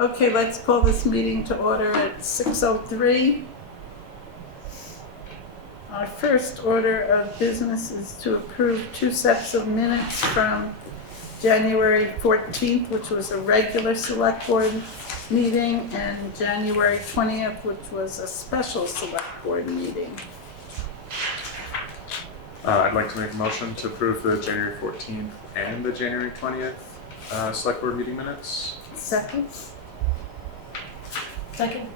Okay, let's call this meeting to order at 6:03. Our first order of business is to approve 2 sets of minutes from January 14th, which was a regular select board meeting, and January 20th, which was a special select board meeting. I'd like to make a motion to approve the January 14th and the January 20th select board meeting minutes. Second? Second.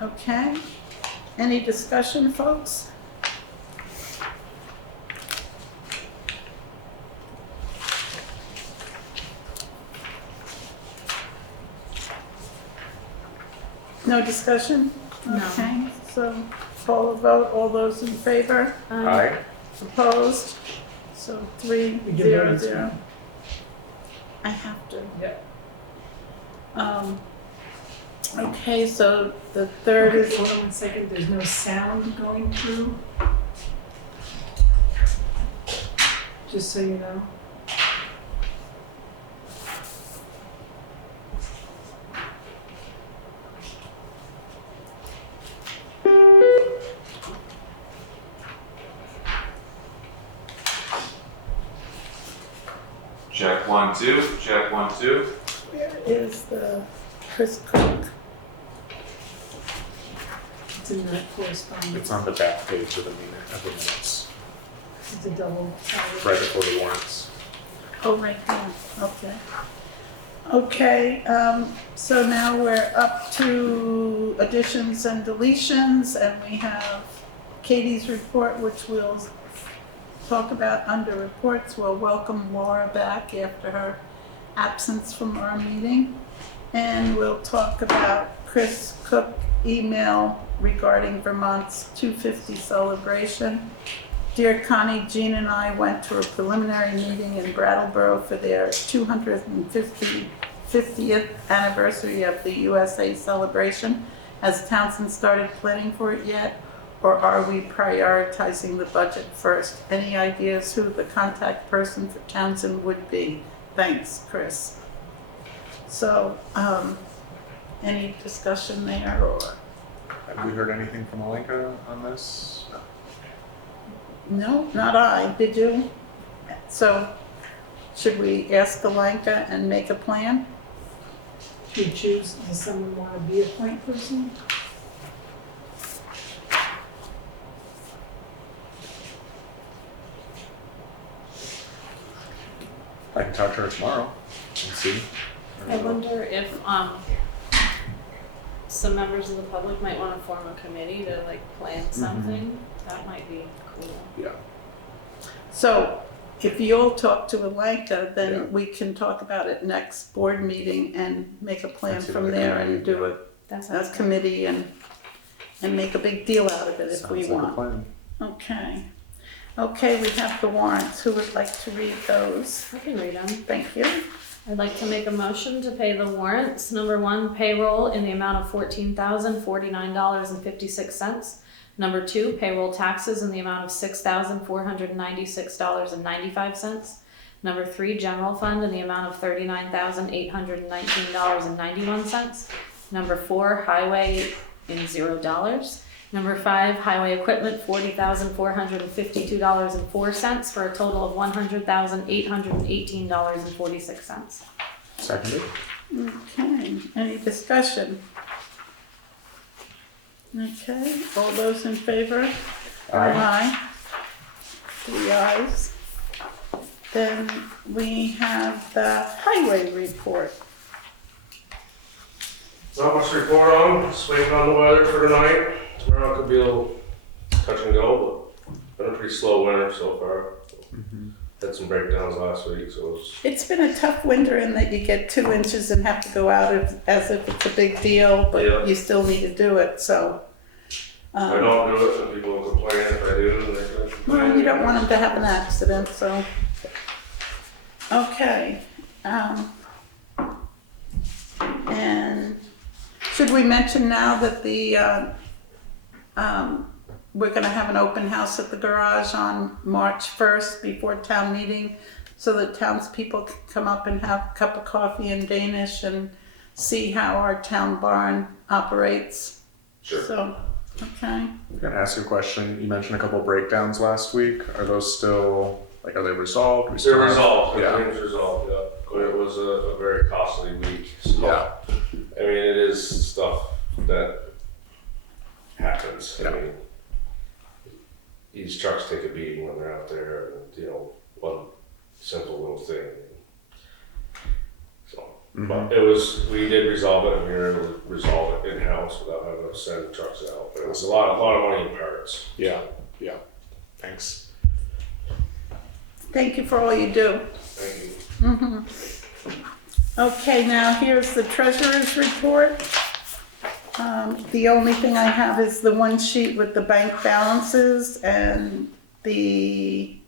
Okay. Any discussion, folks? No discussion? No. Okay, so call a vote. All those in favor? Aye. Opposed? So 3-0-0. I have to. Yep. Okay, so the third is, Hold on 1 second, there's no sound going through. Just so you know. Check 1 2. Check 1 2. where is the Chris Cook? It's in the correspondence. It's on the back page of the minutes, It's a double. right before the warrants. Oh, right here, okay. Okay, so now we're up to additions and deletions, and we have Katie's report, which we'll talk about under reports. We'll welcome Laura back after her absence from our meeting. And we'll talk about Chris Cook email regarding Vermont's 250 celebration. Dear Connie, Jean and I went to a preliminary meeting in Brattleboro for their 250th anniversary of the USA celebration. Has Townsend started planning for it yet? Or are we prioritizing the budget first? Any ideas who the contact person for Townsend would be? Thanks, Chris. So, any discussion there, or? Have we heard anything from Alenka on this? No, not I. Did you? So, should we ask Alenka and make a plan? Do you choose, does someone want to be a point person? I can talk to her tomorrow and see. I wonder if some members of the public might want to form a committee to like plan something. That might be cool. Yeah. So, if you'll talk to Alenka, then Yeah. we can talk about it next board meeting and make a plan That's from another there committee, and do yeah. That a sounds good. committee and make a big deal out of it if we Sounds like a want. plan. Okay. Okay, we have the warrants. Who would like to read those? I can read them. Thank you. I'd like to make a motion to pay the warrants. Number 1, payroll in the amount of $14,049.56. Number 2, payroll taxes in the amount of $6,496.95. Number 3, general fund in the amount of $39,819.91. Number 4, highway in $0. Number 5, highway equipment, $40,452.04 for a total of $100,818.46. Seconded? Okay, any discussion? Okay, all those in favor? Aye. 3 ayes. Then we have the highway report. Not much to report on, just waiting on the weather for tonight. Tomorrow could be a little touch and go, but been a pretty slow winter so far. Had some breakdowns last week, so It's been a tough winter in that you get 2 inches and have to go out as if it's a big deal, but Yeah. you still need to do it, so. if I don't do it, then people will complain. If I do, then they're gonna complain. Well, you don't want them to have an accident, so. Okay. And should we mention now that we're gonna have an open house at the garage on March 1st before town meeting, so that townspeople can come up and have a cup of coffee in Danish and see how our town barn operates. Sure. So, okay. I'm gonna ask you a question. You mentioned a couple breakdowns last week. Are those still, like, are they resolved? We still They're have- resolved, Yeah. everything's resolved, yeah. But it was a very costly week, so. Yeah. I mean, it is stuff that happens. Yeah. I mean, these trucks take a beating when they're out there, and, you know, one simple little thing. So, Mhm. but it was, we did resolve it, and we were able to resolve it in-house without having to send trucks out. But it was a lot of money in parts. Yeah. Yeah. Thanks. Thank you for all you do. Thank you. Okay, now here's the treasurer's report. The only thing I have is the one sheet with the bank balances, and the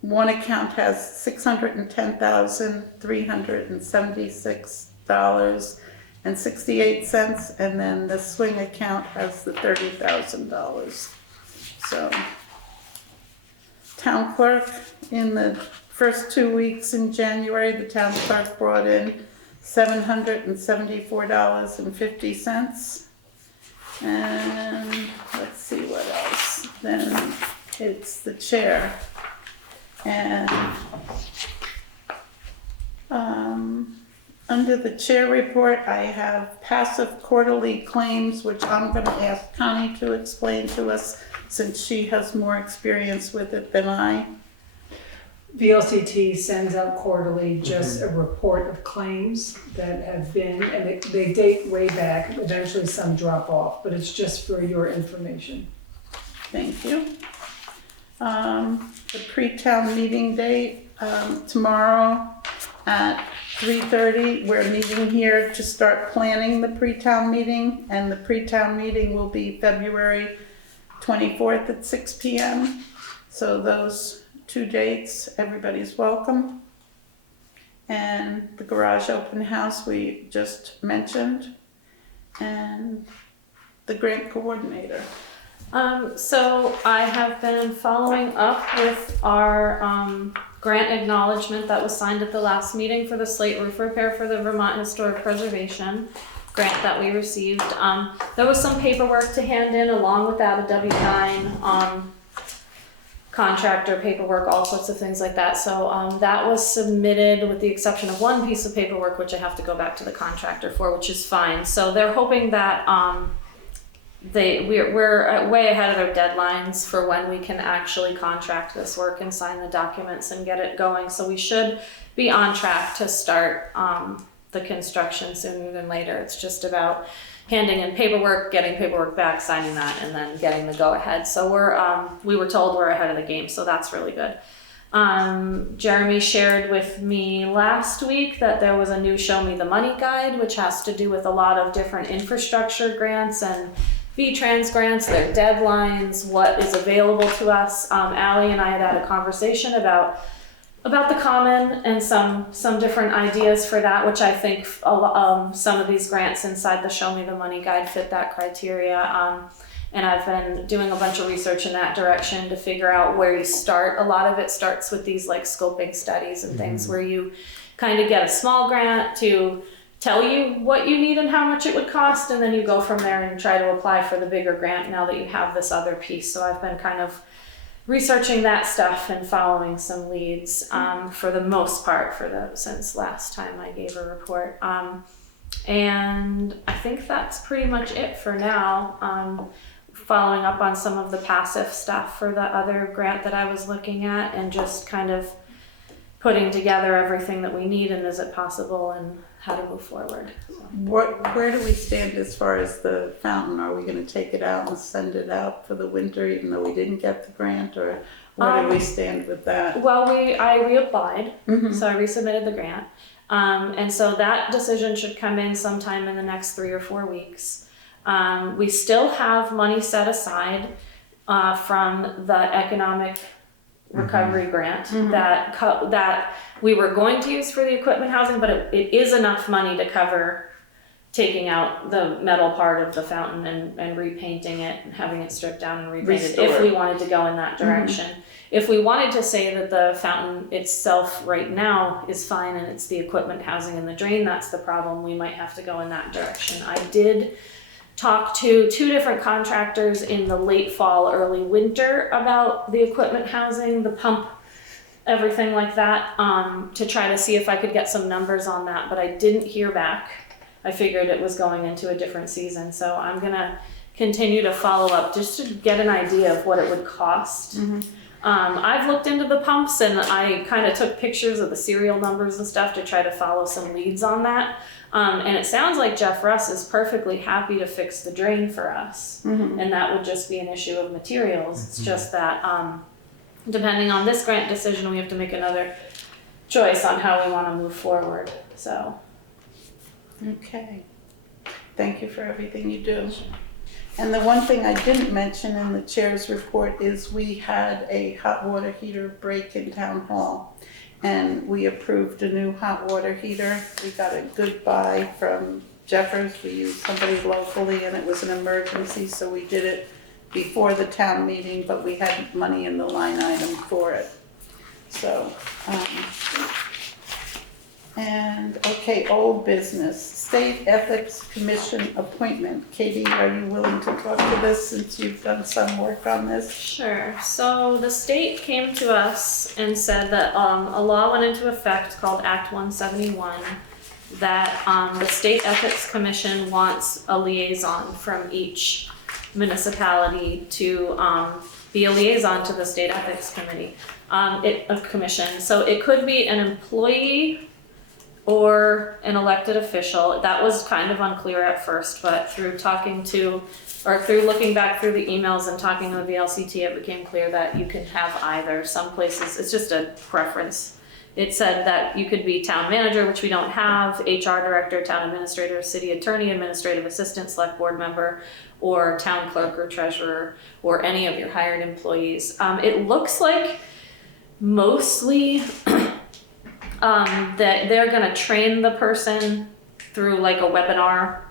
one account has $610,376.68, and then the swing account has the $30,000. So, town clerk, in the first 2 weeks in January, the town clerk brought in $774.50. And let's see what else. Then it's the chair. And under the chair report, I have PACIF Quarterly claims, which I'm gonna ask Connie to explain to us, since she has more experience with it than I. VLCT sends out quarterly just a report of claims that have been, and they date way back, eventually some drop off, but it's just for your information. Thank you. The pre-town meeting date, tomorrow at 3:30. We're meeting here to start planning the pre-town meeting, and the pre-town meeting will be February 24th at 6 p.m. So those 2 dates, everybody's welcome. And the garage open house we just mentioned, and the grant coordinator. So I have been following up with our grant acknowledgement that was signed at the last meeting for the slate roof repair for the Vermont Historic Preservation grant that we received. There was some paperwork to hand in along with that, a W-9 contractor paperwork, all sorts of things like that. So that was submitted with the exception of one piece of paperwork, which I have to go back to the contractor for, which is fine. So they're hoping that we're way ahead of their deadlines for when we can actually contract this work and sign the documents and get it going. So we should be on track to start the construction sooner than later. It's just about handing in paperwork, getting paperwork back, signing that, and then getting the go-ahead. So we were told we're ahead of the game, so that's really good. Jeremy shared with me last week that there was a new Show Me the Money guide, which has to do with a lot of different infrastructure grants and V-Trans grants, their deadlines, what is available to us. Allie and I had a conversation about the common and some different ideas for that, which I think some of these grants inside the Show Me the Money guide fit that criteria. And I've been doing a bunch of research in that direction to figure out where you start. A lot of it starts with these like scoping studies and things where you kind of get a small grant to tell you what you need and how much it would cost, and then you go from there and try to apply for the bigger grant now that you have this other piece. So I've been kind of researching that stuff and following some leads for the most part since last time I gave a report. And I think that's pretty much it for now. Following up on some of the PACIF stuff for the other grant that I was looking at, and just kind of putting together everything that we need and is it possible and how to move forward. So. Where do we stand as far as the fountain? Are we going to take it out and send it out for the winter even though we didn't get the grant, or where do we stand with that? Well, I reapplied, so I resubmitted the grant. And so that decision should come in sometime in the next 3 or 4 weeks. We still have money set aside from the economic recovery grant that we were going to use for the equipment housing, but it is enough money to cover taking out the metal part of the fountain and repainting it and having it stripped down and repainted if Restore. we wanted to go in that direction. If we wanted to say that the fountain itself right now is fine and it's the equipment housing in the drain, that's the problem, we might have to go in that direction. I did talk to 2 different contractors in the late fall, early winter about the equipment housing, the pump, everything like that, to try to see if I could get some numbers on that, but I didn't hear back. I figured it was going into a different season, so I'm gonna continue to follow up just to get an idea of what it would cost. I've looked into the pumps and I kind of took pictures of the serial numbers and stuff to try to follow some leads on that. And it sounds like Jeff Russ is perfectly happy to fix the drain for us. And that would just be an issue of materials. It's just that depending on this grant decision, we have to make another choice on how we want to move forward. So. Okay. Thank you for everything you do. And the one thing I didn't mention in the chair's report is we had a hot water heater break in town hall. And we approved a new hot water heater. We got a good buy from Jeffers. We used somebody locally and it was an emergency, so we did it before the town meeting, but we had money in the line item for it. So, and okay, old business, State Ethics Commission appointment. Katie, are you willing to talk to this since you've done some work on this? Sure. So the state came to us and said that a law went into effect called Act 171 that the State Ethics Commission wants a liaison from each municipality to be a liaison to the State Ethics Committee, Commission. So it could be an employee or an elected official. That was kind of unclear at first, but through looking back through the emails and talking to the VLCT, it became clear that you can have either. Some places, it's just a preference. It said that you could be town manager, which we don't have, HR director, town administrator, city attorney, administrative assistant, select board member, or town clerk or treasurer, or any of your hired employees. It looks like mostly that they're gonna train the person through like a webinar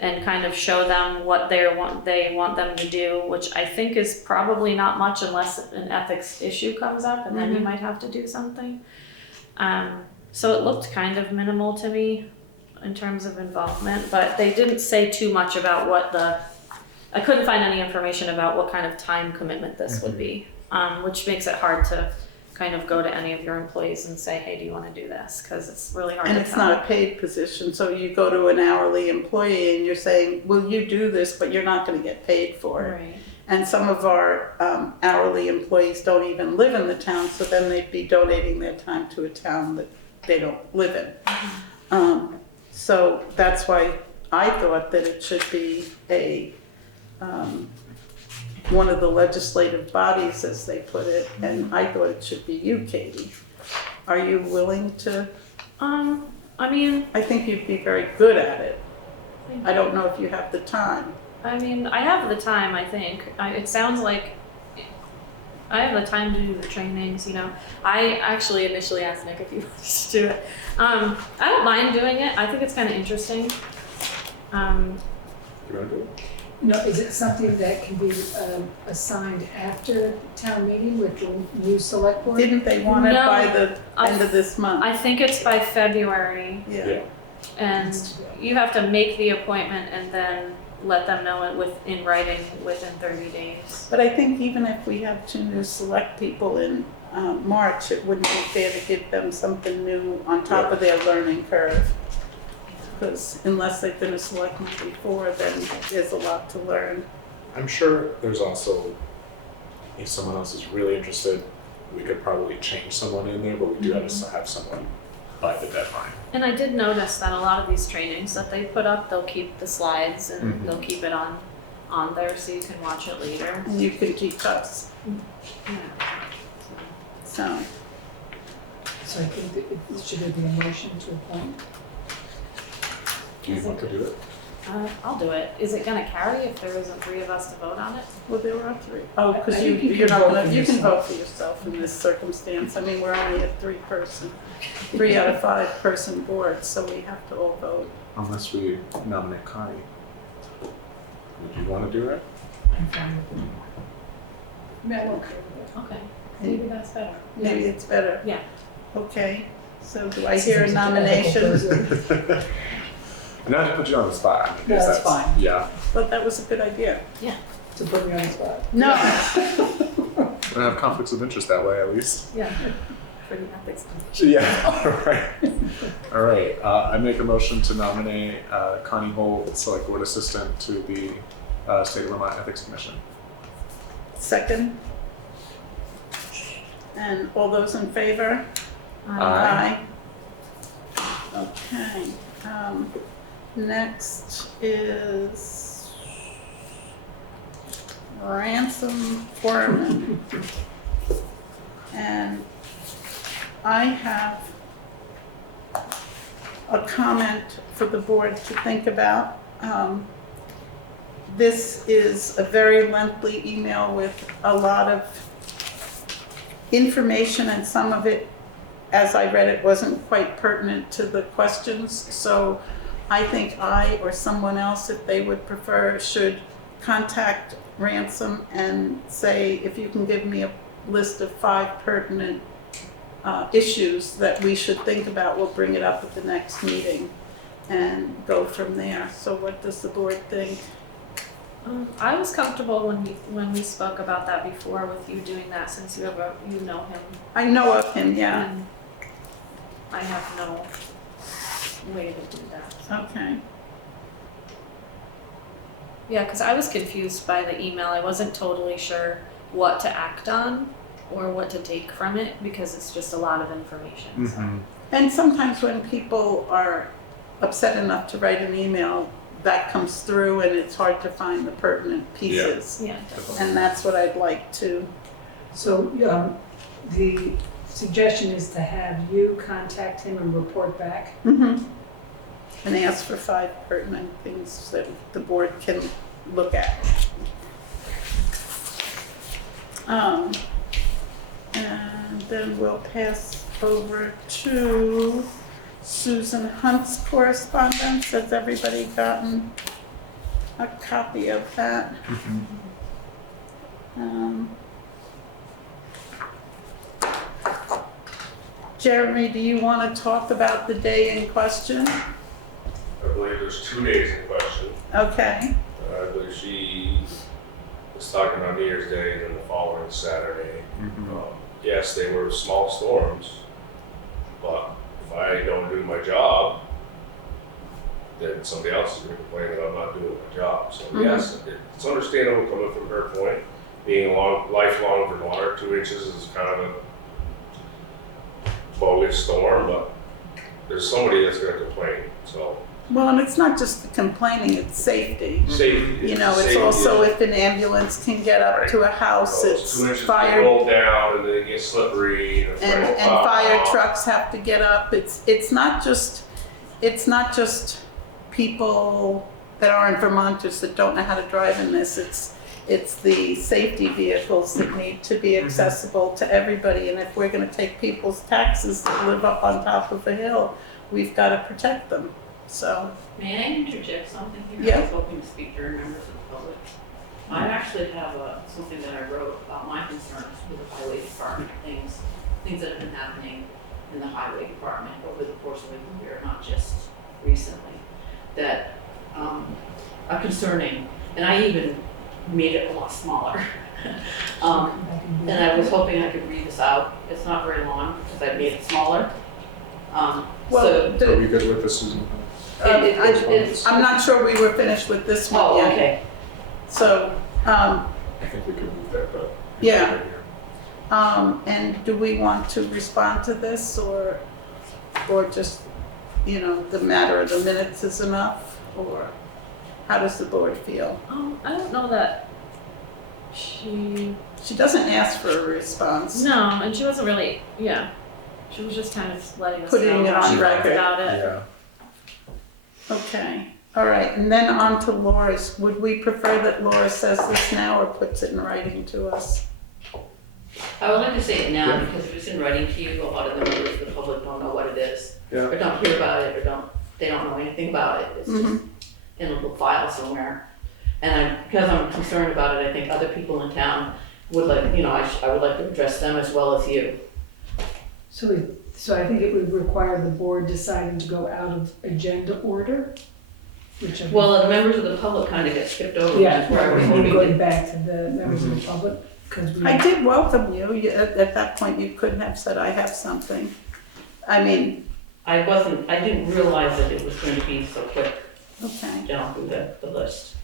and kind of show them what they want them to do, which I think is probably not much unless an ethics issue comes up and then you might have to do something. So it looked kind of minimal to me in terms of involvement, but they didn't say too much about I couldn't find any information about what kind of time commitment this would be, which makes it hard to kind of go to any of your employees and say, hey, do you want to do this? Because it's really hard to tell. And it's not a paid position, so you go to an hourly employee and you're saying, will you do this, but you're not going to get paid for it. Right. And some of our hourly employees don't even live in the town, so then they'd be donating their time to a town that they don't live in. So that's why I thought that it should be one of the legislative bodies, as they put it, and I thought it should be you, Katie. Are you willing to? I mean, I think you'd be very good at it. I don't know if you have the time. I mean, I have the time, I think. It sounds like I have the time to do the trainings, you know. I actually initially asked Nick if he wanted to do it. I don't mind doing it. I think it's kind of interesting. You want to do it? No, is it something that can be assigned after town meeting with the new select board? Didn't they want it No, by the end of this month? I think it's by February, Yeah. and you have to make the appointment and then let them know it in writing within 30 days. But I think even if we have 2 new select people in March, it wouldn't be fair to give them something new on top of their learning curve. Because unless they've been a selectman before, then there's a lot to learn. I'm sure there's also, if someone else is really interested, we could probably change someone in there, but we do have to have someone by the deadline. And I did notice that a lot of these trainings that they put up, they'll keep the slides and they'll keep it on there so you can watch it later. And you can teach us. So, So I think that it should be a motion to appoint. Do you want to do it? I'll do it. Is it gonna carry if there isn't 3 of us to vote on it? well, there are 3. Oh, because I think you you're can not, vote for you can yourself. vote for yourself in this circumstance. I mean, we're only a 3 out of 5 person board, so we have to all vote unless we nominate Connie. Would you want to do it? I'm fine with it. Yeah, I'm okay with it. Okay, maybe that's better. Maybe it's better. Yeah. Okay, so do I hear a Seems like an nomination? ethical person. Not to put you on the spot. I No, guess that's fine. Yeah. But that was a good idea. To put me on the spot. No. We don't have conflicts of interest that way, at least. Yeah. For the ethics. Yeah. All right. All right. I make a motion to nominate Connie Holt, Select Board Assistant, to the State of Vermont Ethics Commission. Second. And all those in favor? Aye. Okay, next is Ranson Forman. And I have a comment for the board to think about. This is a very lengthy email with a lot of information, and some of it, as I read it, wasn't quite pertinent to the questions. So I think I or someone else, if they would prefer, should contact Ransom and say, if you can give me a list of 5 pertinent issues that we should think about, we'll bring it up at the next meeting and go from there. So what does the board think? I was comfortable when we spoke about that before with you doing that, since you know him. I know of him, yeah. And I have no way to do that. Okay. Yeah, because I was confused by the email. I wasn't totally sure what to act on or what to take from it, because it's just a lot of information. So. Mm-hmm. And sometimes when people are upset enough to write an email, that comes through and it's hard to find the pertinent pieces. Yeah, definitely. And that's what I'd like to. So, the suggestion is to have you contact him and report back. And ask for 5 pertinent things that the board can look at. And then we'll pass over to Susan Hunt's correspondence. Has everybody gotten a copy of that? Jeremy, do you want to talk about the day in question? I believe there's 2 days in question. Okay. I believe she was talking on New Year's Day and then the following Saturday. Yes, they were small storms, but if I don't do my job, then somebody else is going to complain that I'm not doing my job. So yes, it's understandable coming from her point. Being a lifelong Vermonter, 2 inches is kind of a bogus storm, but there's somebody that's going to complain. So. Well, and it's not just the complaining, it's safety. Safety. You know, it's safety also is- if an ambulance can get up to a house, Those it's 2 inches fire, roll down and then it gets slippery and it's and like, fire trucks have to get up. It's not just people that aren't Vermonters that don't know how to drive in this. It's the safety vehicles that need to be accessible to everybody. And if we're gonna take people's taxes that live up on top of a hill, we've gotta protect them, so. May I interject something here? Yeah. I was hoping to speak during members of the public. I actually have something that I wrote about my concerns with the highway department, things that have been happening in the highway department over the course of a year, not just recently, that are concerning, and I even made it a lot smaller. And I was hoping I could read this out. It's not very long because I made it smaller. Well, Are we good with this, Susan? I'm not sure we were finished with this one Oh, yet. okay. So, I think we could move there, but. Yeah. And do we want to respond to this or just, the matter of the minutes is enough? Or how does the board feel? I don't know that she doesn't ask for a response. No, and she wasn't really, she was just kind of letting us Putting know it how on she felt record. about it. Yeah. Okay, all right, and then on to Laura's. Would we prefer that Laura says this now or puts it in writing to us? I would like to say it now Yeah. because if it's in writing to you, a lot of the members of the public don't know what it is. Yeah. Or don't hear about it or don't they don't know anything about it. It's Mm-hmm. just in a little file somewhere. And because I'm concerned about it, I think other people in town would like, you know, I would like to address them as well as you. So I think it would require the board deciding to go out of agenda order, whichever. Well, the members of the public kind of get skipped over. Yeah, which is where I was and hoping going to- back to the members of the public, because we. I did welcome you. At that point, you couldn't have said, I have something. I mean, I didn't realize that it was going to be so quick okay. down through the list.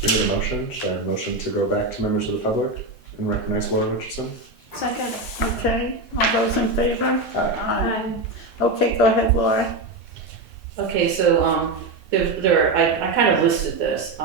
Do we need a motion? Should I have a motion to go back to members of the public and recognize Laura Richardson? Second. Okay, all those in favor? Aye. Okay, go ahead, Laura. Okay, so, I kind of listed this.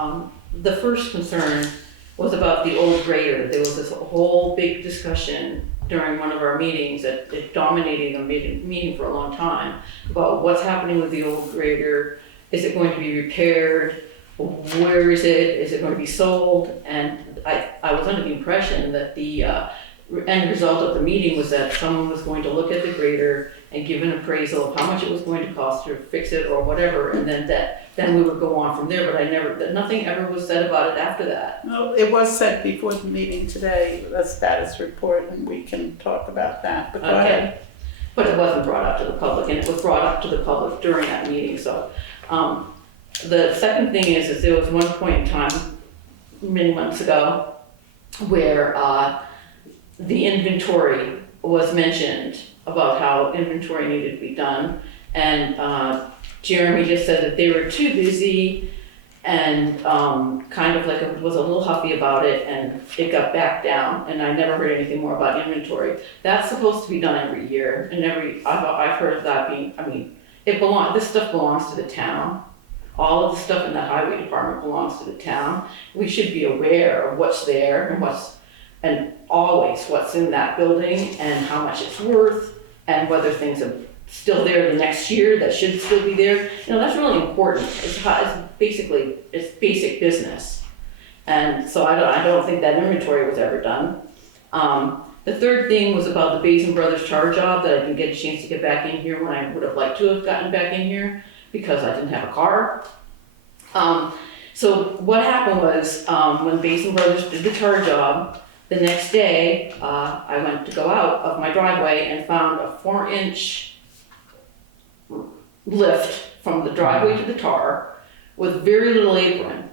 The first concern was about the old grader. There was this whole big discussion during one of our meetings that it dominated the meeting for a long time about what's happening with the old grader. Is it going to be repaired? Where is it? Is it going to be sold? And I was under the impression that the end result of the meeting was that someone was going to look at the grader and give an appraisal of how much it was going to cost to fix it or whatever, and then we would go on from there, but nothing ever was said about it after that. No, it was said before the meeting today, the status report, and we can talk about that, but go ahead. But it wasn't brought up to the public, and it was brought up to the public during that meeting, so. The second thing is there was one point in time, many months ago, where the inventory was mentioned about how inventory needed to be done. And Jeremy just said that they were too busy and kind of like was a little huffy about it, and it got back down, and I never heard anything more about inventory. That's supposed to be done every year, and I've heard of that being, I mean, this stuff belongs to the town. All of the stuff in the highway department belongs to the town. We should be aware of what's there and always what's in that building and how much it's worth and whether things are still there the next year that should still be there. You know, that's really important. It's basic business. And so I don't think that inventory was ever done. The third thing was about the Basin Brothers tar job that I didn't get a chance to get back in here when I would have liked to have gotten back in here because I didn't have a car. So what happened was when Basin Brothers did the tar job, the next day I went to go out of my driveway and found a 4-inch lift from the driveway to the tar with very little apron.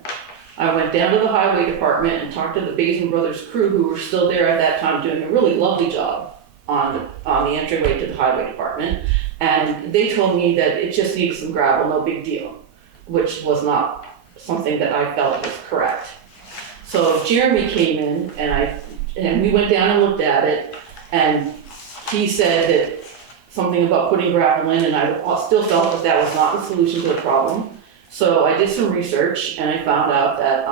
I went down to the highway department and talked to the Basin Brothers crew who were still there at that time doing a really lovely job on the entryway to the highway department. And they told me that it just needed some gravel, no big deal, which was not something that I felt was correct. So Jeremy came in and we went down and looked at it, and he said that something about putting gravel in, and I still felt that was not the solution to the problem. So I did some research and I found out that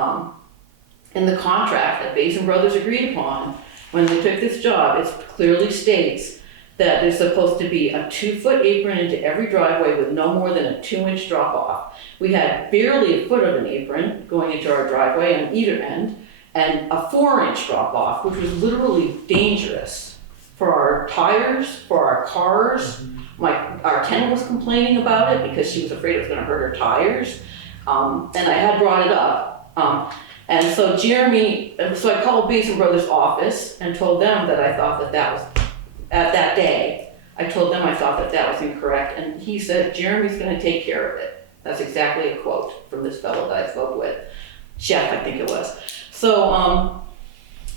in the contract that Basin Brothers agreed upon when they took this job, it clearly states that there's supposed to be a 2-foot apron into every driveway with no more than a 2-inch drop off. We had barely a foot of an apron going into our driveway on either end, and a 4-inch drop off, which was literally dangerous for our tires, for our cars. Our tenant was complaining about it because she was afraid it was gonna hurt her tires. And I had brought it up. And so so I called Basin Brothers office and told them that I thought that was, at that day, I told them I thought that was incorrect. And he said, Jeremy's gonna take care of it. That's exactly a quote from this fellow that I spoke with. Jeff, I think it was. So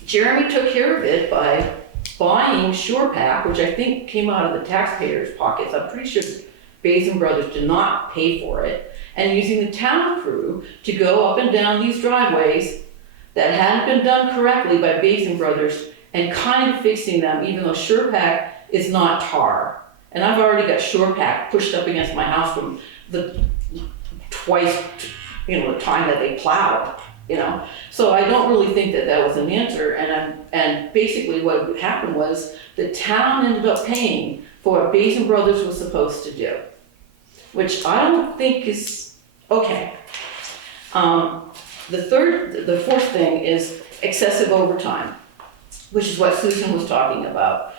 Jeremy took care of it by buying SurePack, which I think came out of the taxpayers' pockets. I'm pretty sure Basin Brothers did not pay for it, and using the town crew to go up and down these driveways that hadn't been done correctly by Basin Brothers and kind of fixing them, even though SurePack is not tar. And I've already got SurePack pushed up against my house from the time that they plowed. So I don't really think that was an answer, and basically what happened was the town ended up paying for what Basin Brothers was supposed to do, which I don't think is okay. The fourth thing is excessive overtime, which is what Susan was talking about.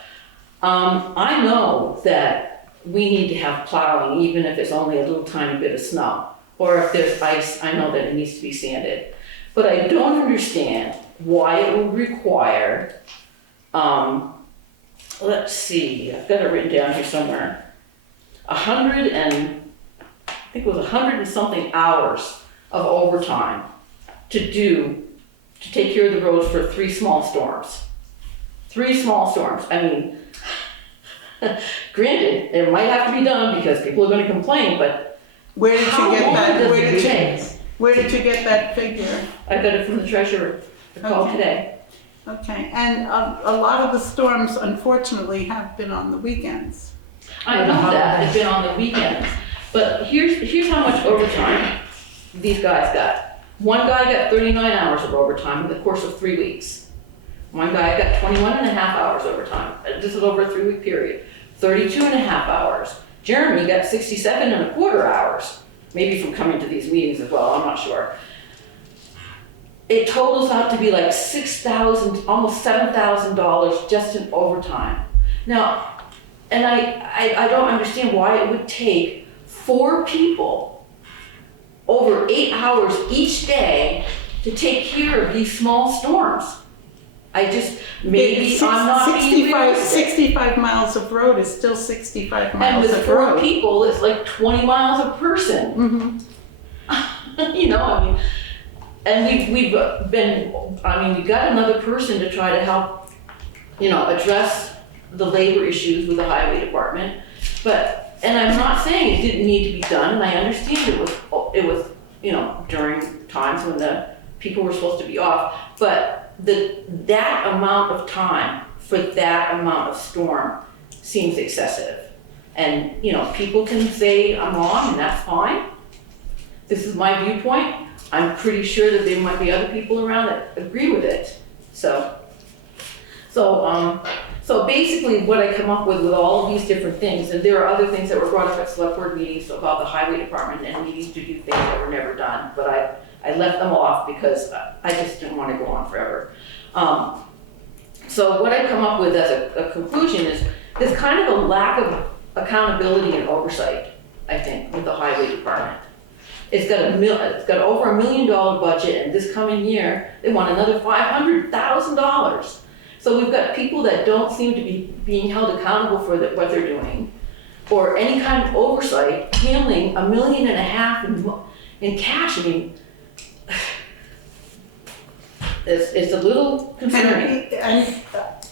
I know that we need to have plowing, even if it's only a little tiny bit of snow. Or if there's ice, I know that it needs to be sanded. But I don't understand why it would require, let's see, I've got it written down here somewhere. 100 and something hours of overtime to take care of the roads for 3 small storms. 3 small storms. I mean, granted, it might have to be done because people are gonna complain, but Where did you how get long that? does Where it did take? where did you get that figure? I got it from the treasurer, I called Okay. today. Okay, and a lot of the storms unfortunately have been on the weekends. I know that, it's been on the weekends, but here's how much overtime these guys got. One guy got 39 hours of overtime in the course of 3 weeks. One guy got 21 and a half hours overtime. This is over a 3-week period. 32 and a half hours. Jeremy got 67 and a quarter hours, maybe from coming to these meetings as well, I'm not sure. It totals out to be like $6,000, almost $7,000 just in overtime. Now, and I don't understand why it would take 4 people over 8 hours each day to take care of these small storms. I just, maybe I'm not being realistic. 65 miles of road is still 65 And miles with of 4 road. people, it's like 20 miles a person. You know, I mean, and we've been, I mean, we got another person to try to help, you know, address the labor issues with the highway department. But, and I'm not saying it didn't need to be done, and I understand it was, you know, during times when the people were supposed to be off, but that amount of time for that amount of storm seems excessive. And, you know, people can say I'm wrong, and that's fine. This is my viewpoint. I'm pretty sure that there might be other people around that agree with it. So basically what I come up with all of these different things, and there are other things that were brought up at select board meetings about the highway department and needing to do things that were never done, but I left them off because I just didn't want to go on forever. So what I come up with as a conclusion is there's kind of a lack of accountability and oversight, I think, with the highway department. It's got over $1 million budget, and this coming year, they want another $500,000. So we've got people that don't seem to be being held accountable for what they're doing, or any kind of oversight, handling $1.5 million in cash. I mean, it's a little concerning. And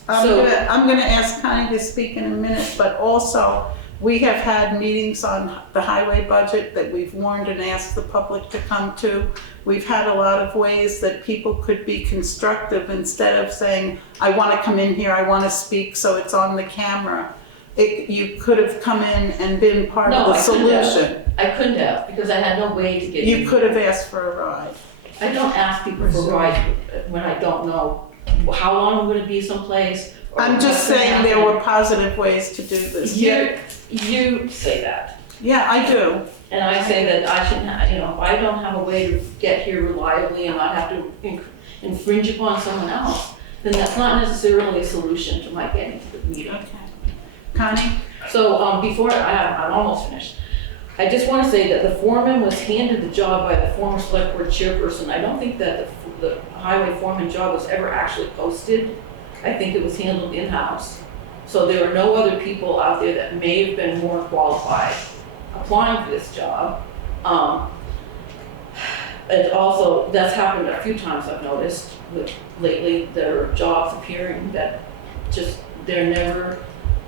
I'm gonna ask Connie to speak in a minute, but also, we have had meetings on the highway budget that we've warned and asked the public to come to. We've had a lot of ways that people could be constructive instead of saying, I wanna come in here, I wanna speak, so it's on the camera. You could have come in and been part of the solution. I couldn't have, because I had no way to get in. You could have asked for a ride. I don't ask people for rides when I don't know how long I'm gonna be someplace. or I'm just what's gonna saying there happen. were positive ways to do this. You say that. Yeah, I do. And I say that I shouldn't have, you know, if I don't have a way to get here reliably and not have to infringe upon someone else, then that's not necessarily a solution to my getting to the meeting. Okay. Connie? So before, I'm almost finished. I just want to say that the foreman was handed the job by the former select board chairperson. I don't think that the highway foreman job was ever actually posted. I think it was handled in-house. So there are no other people out there that may have been more qualified applying for this job. And also, that's happened a few times I've noticed lately. There are jobs appearing that just, they're never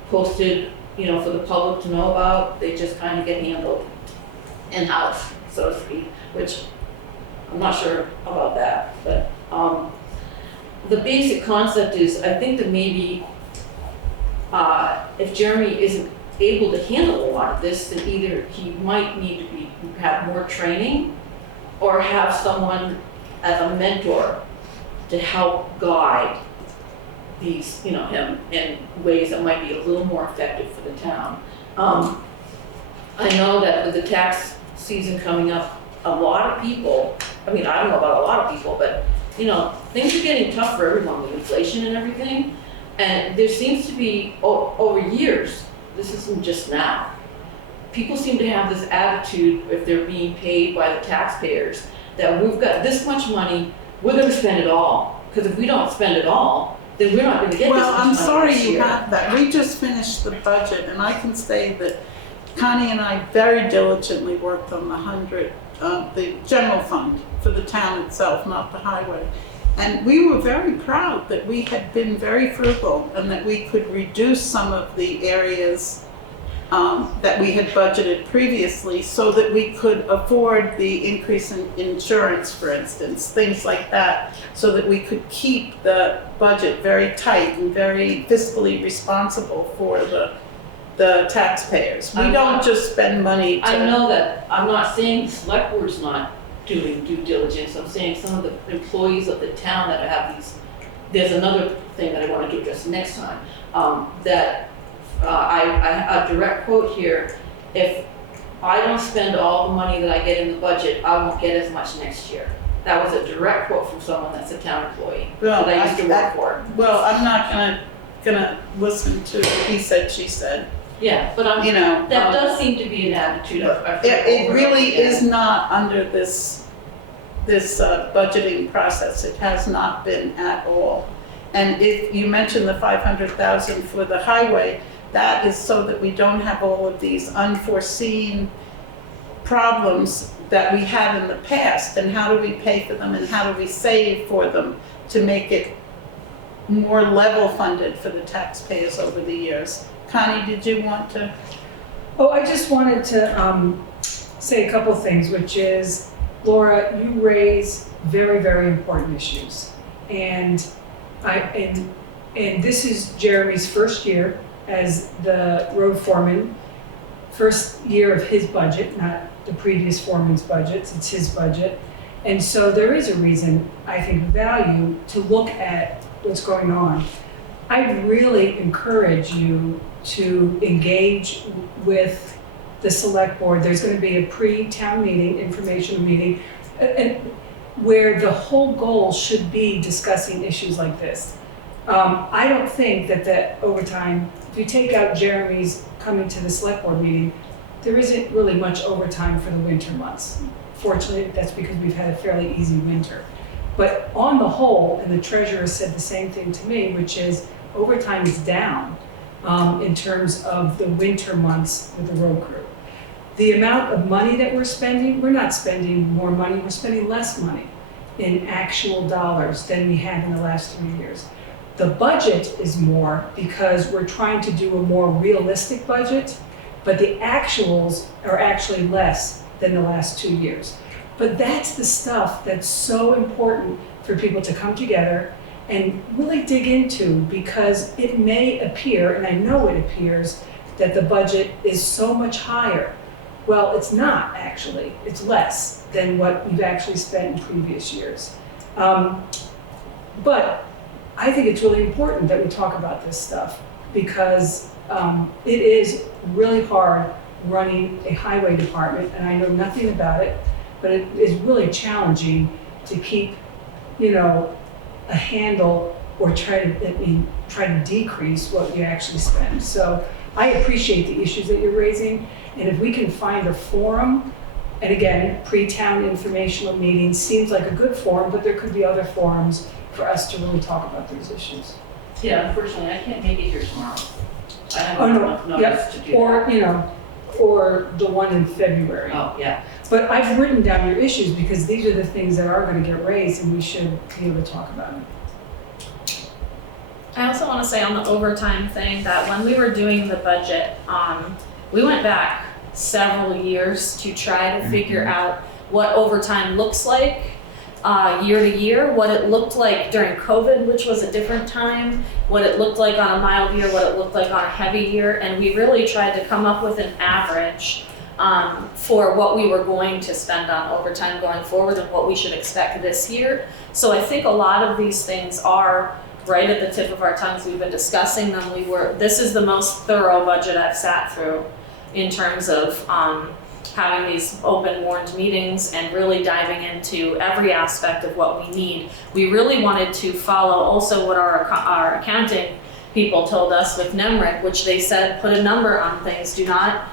posted, you know, for the public to know about. They just kind of get handled in-house, so to speak, which I'm not sure about that. But the basic concept is, I think that maybe if Jeremy isn't able to handle a lot of this, then either he might need to have more training or have someone as a mentor to help guide these, you know, him in ways that might be a little more effective for the town. I know that with the tax season coming up, a lot of people, I mean, I don't know about a lot of people, but, you know, things are getting tough for everyone with inflation and everything. And there seems to be, over years, this isn't just now, people seem to have this attitude, if they're being paid by the taxpayers, that we've got this much money, we're gonna spend it all. Because if we don't spend it all, then we're not gonna get this much Well, money I'm sorry this you year. have that. We just finished the budget, and I can say that Connie and I very diligently worked on the general fund for the town itself, not the highway. And we were very proud that we had been very frugal and that we could reduce some of the areas that we had budgeted previously so that we could afford the increase in insurance, for instance, things like that, so that we could keep the budget very tight and very fiscally responsible for the taxpayers. We I'm don't not- just spend money to. I know that, I'm not saying the select board's not doing due diligence, I'm saying some of the employees of the town that have these, there's another thing that I wanted to address next time, a direct quote here, if I don't spend all the money that I get in the budget, I won't get as much next year. That was a direct quote from someone that's a town employee Well, that I used to work for. Well, I'm not gonna listen to he said, she said, Yeah, but you know. that does seem to be an attitude I've heard It over and really over again. is not under this budgeting process. It has not been at all. And if you mentioned the 500,000 for the highway, that is so that we don't have all of these unforeseen problems that we had in the past. And how do we pay for them and how do we save for them to make it more level funded for the taxpayers over the years? Connie, did you want to? Oh, I just wanted to say a couple things, which is, Laura, you raise very, very important issues. And this is Jeremy's first year as the road foreman, first year of his budget, not the previous foreman's budgets, it's his budget. And so there is a reason, I think, value to look at what's going on. I really encourage you to engage with the select board. There's going to be a pre-town meeting, informational meeting, and where the whole goal should be discussing issues like this. I don't think that the overtime, if you take out Jeremy's coming to the select board meeting, there isn't really much overtime for the winter months. Fortunately, that's because we've had a fairly easy winter. But on the whole, and the treasurer said the same thing to me, which is overtime is down in terms of the winter months with the road crew. The amount of money that we're spending, we're not spending more money, we're spending less money in actual dollars than we had in the last 3 years. The budget is more because we're trying to do a more realistic budget, but the actuals are actually less than the last 2 years. But that's the stuff that's so important for people to come together and really dig into, because it may appear, and I know it appears, that the budget is so much higher. Well, it's not actually. It's less than what we've actually spent in previous years. But I think it's really important that we talk about this stuff, because it is really hard running a highway department, and I know nothing about it, but it is really challenging to keep, a handle or try to decrease what you actually spend. So I appreciate the issues that you're raising, and if we can find a forum, and again, pre-town informational meeting seems like a good forum, but there could be other forums for us to really talk about these issues. Yeah, unfortunately, I can't make it here tomorrow. I have Oh, no, enough notice to do that. Or the one in February. Oh, yeah. But I've written down your issues because these are the things that are going to get raised, and we should be able to talk about them. I also want to say on the overtime thing that when we were doing the budget, we went back several years to try to figure out what overtime looks like year to year, what it looked like during COVID, which was a different time, what it looked like on a mild year, what it looked like on a heavy year, and we really tried to come up with an average for what we were going to spend on overtime going forward and what we should expect this year. So I think a lot of these things are right at the tip of our tongues. We've been discussing them. This is the most thorough budget I've sat through in terms of having these open warned meetings and really diving into every aspect of what we need. We really wanted to follow also what our accounting people told us with NEMRIC, which they said put a number on things. Do not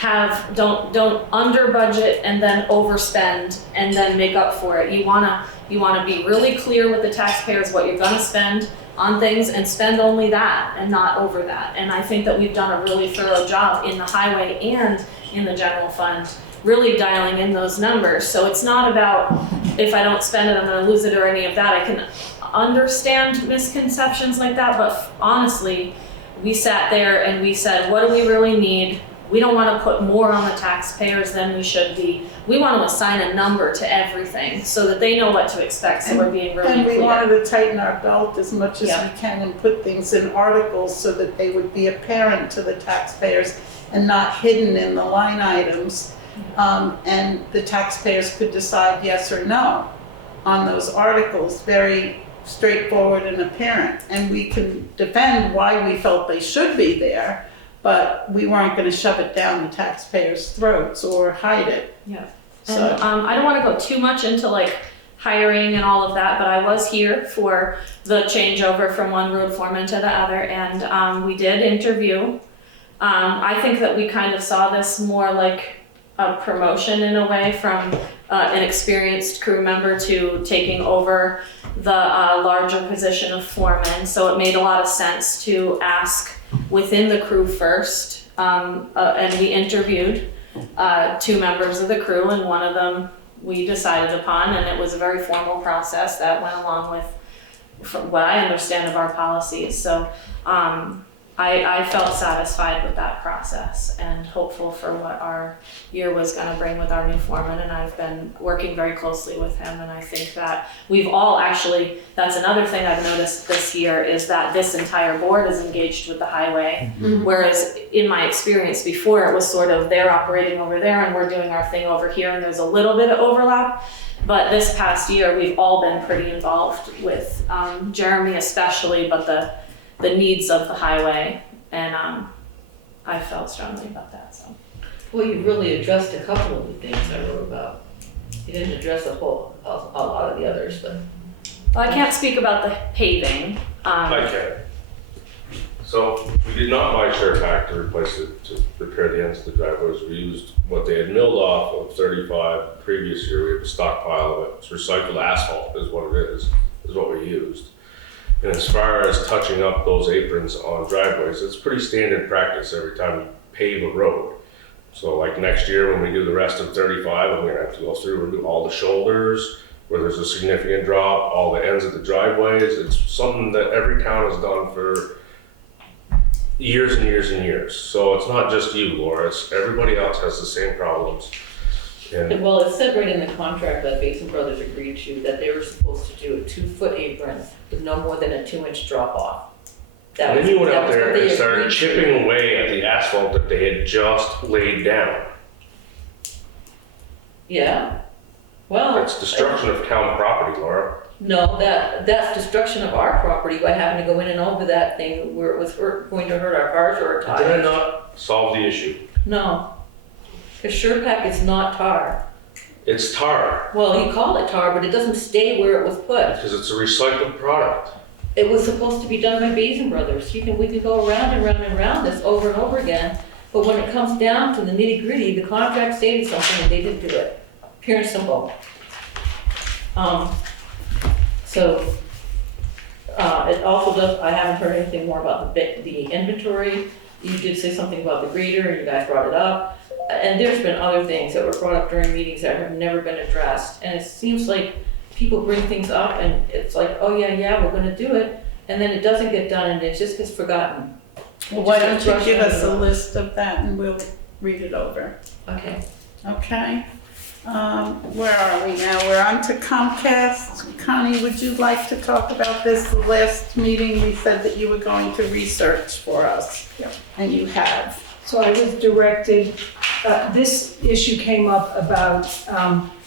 don't under budget and then overspend and then make up for it. You wanna be really clear with the taxpayers what you're gonna spend on things and spend only that and not over that. And I think that we've done a really thorough job in the highway and in the general fund, really dialing in those numbers. So it's not about if I don't spend it, I'm gonna lose it or any of that. I can understand misconceptions like that, but honestly, we sat there and we said, what do we really need? We don't want to put more on the taxpayers than we should be. We want to assign a number to everything so that they know what to expect, so we're being really And we clear. wanted to tighten our belt as much as Yeah. we can and put things in articles so that they would be apparent to the taxpayers and not hidden in the line items. And the taxpayers could decide yes or no on those articles, very straightforward and apparent. And we can defend why we felt they should be there, but we weren't going to shove it down the taxpayers' throats or hide it. Yeah. So, And I don't want to go too much into like hiring and all of that, but I was here for the changeover from one road foreman to the other, and we did interview. I think that we kind of saw this more like a promotion in a way from an experienced crew member to taking over the larger position of foreman. So it made a lot of sense to ask within the crew first, and we interviewed 2 members of the crew, and one of them we decided upon, and it was a very formal process that went along with from what I understand of our policies. So I felt satisfied with that process and hopeful for what our year was going to bring with our new foreman, and I've been working very closely with him, and I think that we've all actually, that's another thing I've noticed this year, is that this entire board is engaged with the highway, whereas in my experience before it was sort of they're operating over there and we're doing our thing over here, and there's a little bit of overlap. But this past year we've all been pretty involved with Jeremy especially, but the needs of the highway, and I felt strongly about that. So. Well, you really addressed a couple of the things I wrote about. You didn't address a lot of the others, but. Well, I can't speak about the paving. I can. So we did not buy share pack to replace it, to repair the ends of the driveways. We used what they had milled off of 35 previous year. We have a stockpile of it. It's recycled asphalt is what it is what we used. And as far as touching up those aprons on driveways, it's pretty standard practice every time you pave a road. So like next year when we do the rest of 35, I'm gonna have to go through and do all the shoulders where there's a significant drop, all the ends of the driveways. It's something that every town has done for years and years and years. So it's not just you, Laura, it's everybody else has the same problems. And Well, it said right in the contract that Basin Brothers agreed to that they were supposed to do a 2-foot apron with no more than a 2-inch drop off. then you went out there and started agreed to. chipping away at the asphalt that they had just laid down. Yeah. Well. That's destruction of town property, Laura. No, that's destruction of our property by having to go in and over that thing where it was going to hurt our cars or our Did I tires. not solve the issue? No, because SurePack is not tar. It's tar, Well, you call it tar, but it doesn't stay where it was put. because it's a recycled product. It was supposed to be done by Basin Brothers. We can go around and round and round this over and over again, but when it comes down to the nitty gritty, the contract stated something and they didn't do it. Pure and simple. It also does, I haven't heard anything more about the inventory. You did say something about the grader, and you guys brought it up. And there's been other things that were brought up during meetings that have never been addressed. And it seems like people bring things up and it's like, oh yeah, we're gonna do it. And then it doesn't get done and it just gets forgotten. well, why don't Just you brush give under us a the- list of that and we'll read it over. Okay. Okay, where are we now? We're on to Comcast. Connie, would you like to talk about this? The last meeting, we said that you were going to research for us. Yep. And you have. So I was directed, this issue came up about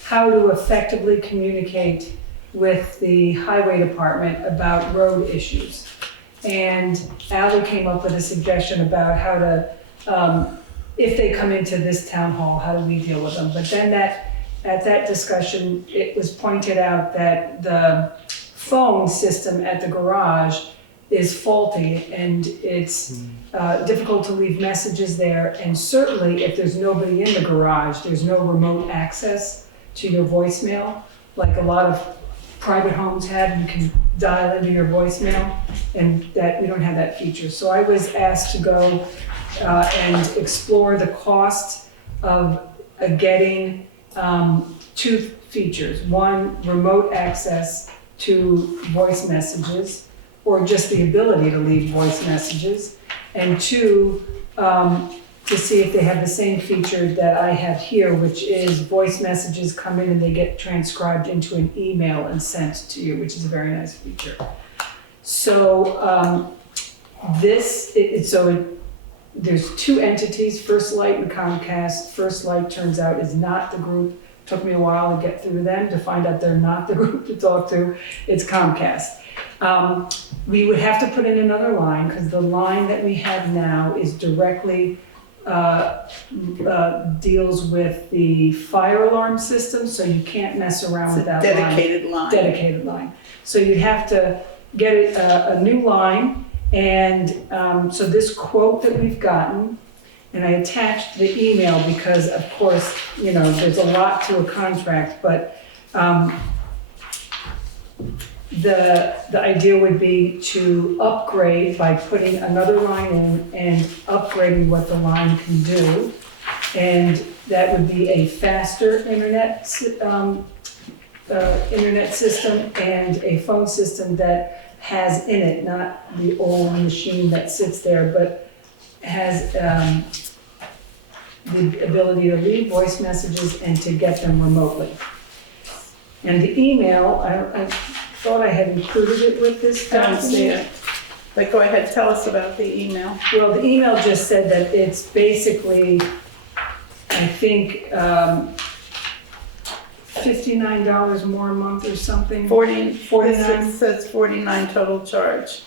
how to effectively communicate with the highway department about road issues. And Ally came up with a suggestion about how to, if they come into this town hall, how do we deal with them? But then at that discussion, it was pointed out that the phone system at the garage is faulty, and it's difficult to leave messages there. And certainly, if there's nobody in the garage, there's no remote access to your voicemail, like a lot of private homes have. You can dial into your voicemail, and that we don't have that feature. So I was asked to go and explore the cost of getting two features. One, remote access to voice messages, or just the ability to leave voice messages. And two, to see if they have the same feature that I have here, which is voice messages come in and they get transcribed into an email and sent to you, which is a very nice feature. So there's two entities, First Light and Comcast. First Light turns out is not the group. Took me a while to get through them to find out they're not the group to talk to. It's Comcast. We would have to put in another line because the line that we have now is directly deals with the fire alarm system, so you can't mess around with that line. Dedicated line. So you'd have to get a new line, and so this quote that we've gotten, and I attached the email because, of course, you know, there's a lot to a contract, but the idea would be to upgrade by putting another line in and upgrading what the line can do. And that would be a faster internet system and a phone system that has in it, not the old machine that sits there, but has the ability to leave voice messages and to get them remotely. And the email, I thought I had included it with this I don't see document. it. But go ahead, tell us about the email. Well, the email just said that it's basically, I think, $59 more a month or something. 49. It says 49 total charge.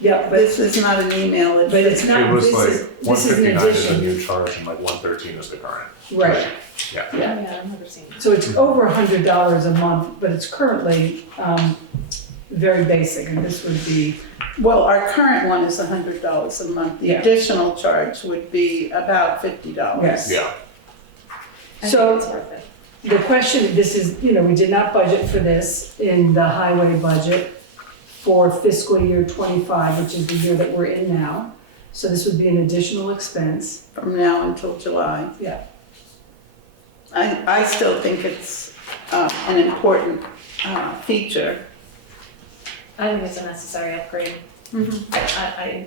Yeah, but This is not an email. but it's not, It was this like is an 159 is a addition. new charge and like 113 is the current. Right, Yeah. Yeah, I've never seen it. so it's over $100 a month, but it's currently very basic, and this would be, Well, our current one is $100 a month. The Yeah. additional charge would be about $50. yes. Yeah. I So- think it's worth it. The question, this is, you know, we did not budget for this in the highway budget for fiscal year '25, which is the year that we're in now. So this would be an additional expense. From now until July. Yeah. I still think it's an important feature. I think it's a necessary upgrade. I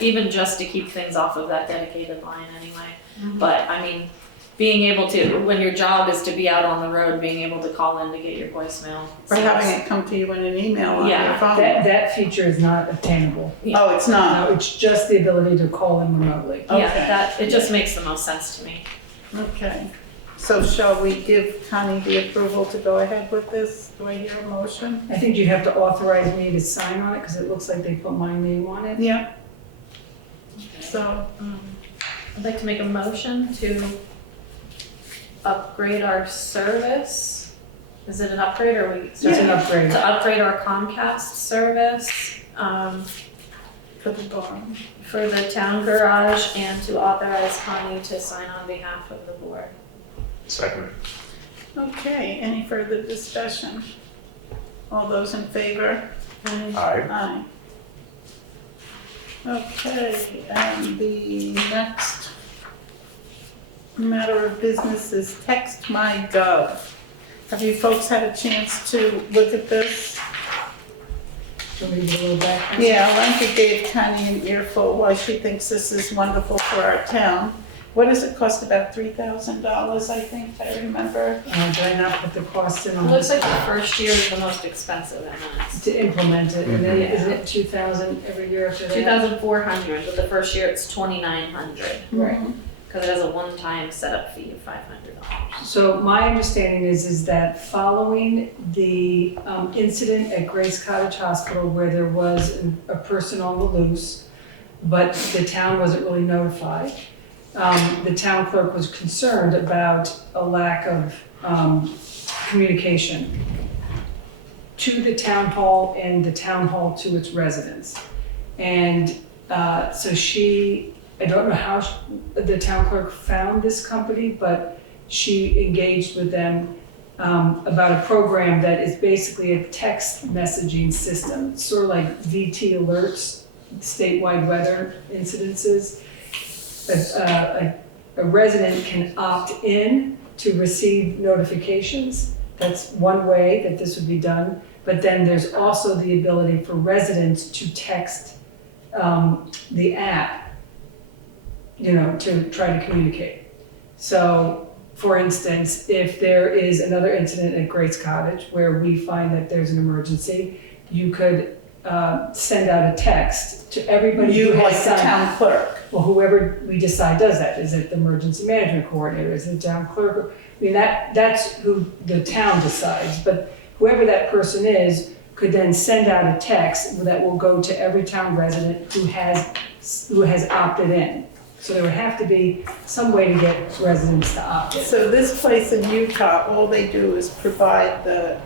even just to keep things off of that dedicated line anyway. But I mean, being able to, when your job is to be out on the road, being able to call in to get your voicemail. Or having it come to you in an email on your Yeah, phone. That feature is not obtainable. Oh, it's not? No, it's just the ability to call in remotely. Yeah, Okay. that, it just makes the most sense to me. Okay. So shall we give Connie the approval to go ahead with this? Do I hear a motion? I think you'd have to authorize me to sign on it because it looks like they put my name on it. Yeah. So, I'd like to make a motion to upgrade our service. Is it an upgrade or we? It's an upgrade. To upgrade our Comcast service, for the barn. for the town garage and to authorize Connie to sign on behalf of the board. Second. Okay, any further discussion? All those in favor? Aye. Aye. Okay, and the next matter of business is TextMyGov. Have you folks had a chance to look at this? So we get a little back. Yeah, Lenka gave Connie an earful why she thinks this is wonderful for our town. What does it cost? About $3,000, I think, I remember. Did I not put the cost in It on looks like the first year is the most expensive and then it's to implement it? And then Mhm. isn't it 2,000 every year after that? 2,400, but the first year it's 2,900. Right. Because it has a one-time setup fee of $500. So my understanding is that following the incident at Grace Cottage Hospital where there was a person on the loose, but the town wasn't really notified, the town clerk was concerned about a lack of communication to the town hall and the town hall to its residents. And so I don't know how the town clerk found this company, but she engaged with them about a program that is basically a text messaging system. It's sort of like VT alerts, statewide weather incidences. A resident can opt in to receive notifications. That's one way that this would be done. But then there's also the ability for residents to text the app, to try to communicate. So, for instance, if there is another incident at Grace Cottage where we find that there's an emergency, you could send out a text to everybody who You, like has the signed. town clerk. Well, whoever we decide does that. Is it the emergency management coordinator? Is it the town clerk? I mean, that's who the town decides. But whoever that person is could then send out a text that will go to every town resident who has opted in. So there would have to be some way to get residents to opt in. So this place in Utah, all they do is provide the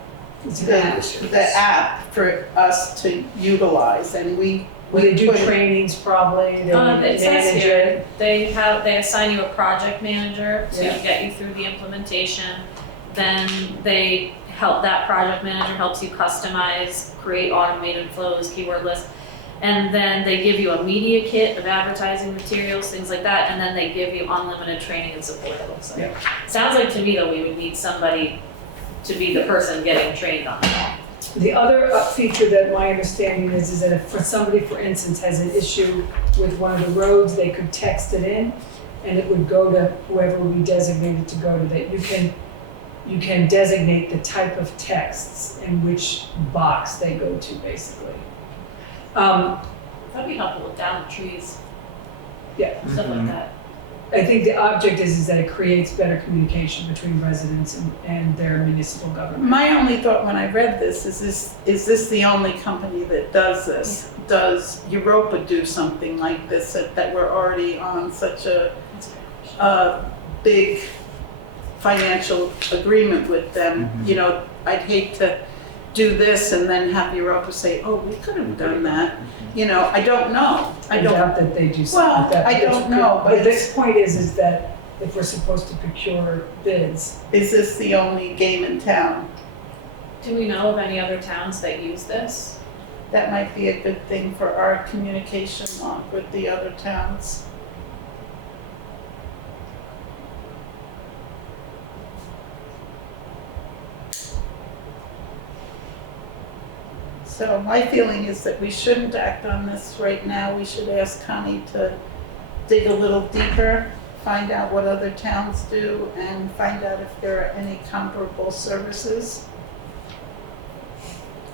app for us to utilize, and we They do put it- trainings probably, they It says manage here, it. they assign you a project manager to Yeah. get you through the implementation. Then that project manager helps you customize, create automated flows, keyword lists. And then they give you a media kit of advertising materials, things like that, and then they give you unlimited training and support, it looks like. Yeah. Sounds like to me though, we would need somebody to be the person getting trained on it. The other feature that my understanding is that if for somebody, for instance, has an issue with one of the roads, they could text it in and it would go to whoever we designated to go to that. You can designate the type of texts and which box they go to, basically. That'd be helpful with down the trees. Yeah. Stuff like that. I think the object is that it creates better communication between residents and their municipal government. My only thought when I read this is this the only company that does this? Does Europa do something like this, that we're already on such a big financial agreement with them? I'd hate to do this and then have Europa say, oh, we could have done that. I don't know. I doubt that they do something Well, like that. I don't know, but But this point is that if we're supposed to procure bids, Is this the only game in town? Do we know of any other towns that use this? That might be a good thing for our communication log with the other towns. So my feeling is that we shouldn't act on this right now. We should ask Connie to dig a little deeper, find out what other towns do, and find out if there are any comparable services.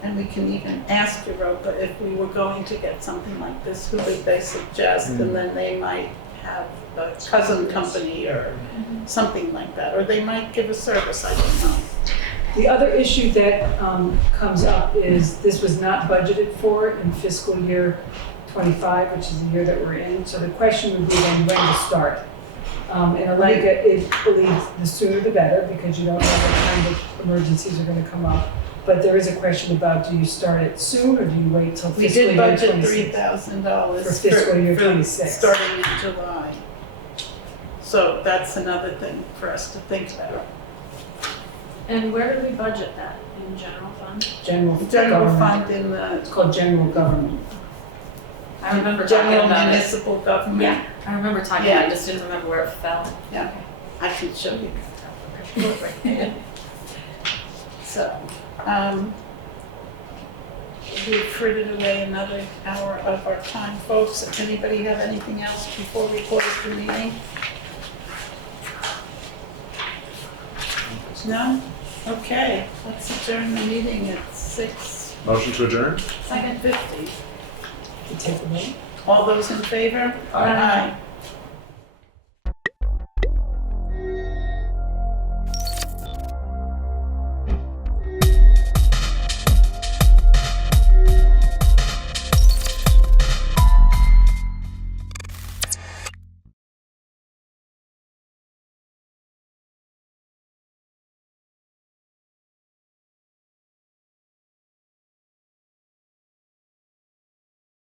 And we can even ask Europa if we were going to get something like this, who would they suggest? And then they might have a cousin company or something like that, or they might give a service, I don't know. the other issue that comes up is this was not budgeted for in fiscal year 25, which is the year that we're in. So the question would be then when to start. And Alenka, it believes the sooner the better because you don't know what kind of emergencies are going to come up. But there is a question about, do you start it soon or do you wait till We fiscal did year budget 26? $3,000 For fiscal year 26. starting in July. So that's another thing for us to think about. And where do we budget that? In general fund? General General government. fund in the It's called general government. I remember talking general about it. municipal government. Yeah, I remember talking about it, I just didn't remember where it fell. Yeah, I can show you. So, we've frittered away another hour of our time, folks. If anybody have anything else before we close the meeting? No? Okay, let's adjourn the meeting at 6:50. Motion to adjourn? Second. To take a vote. All those in favor? Aye.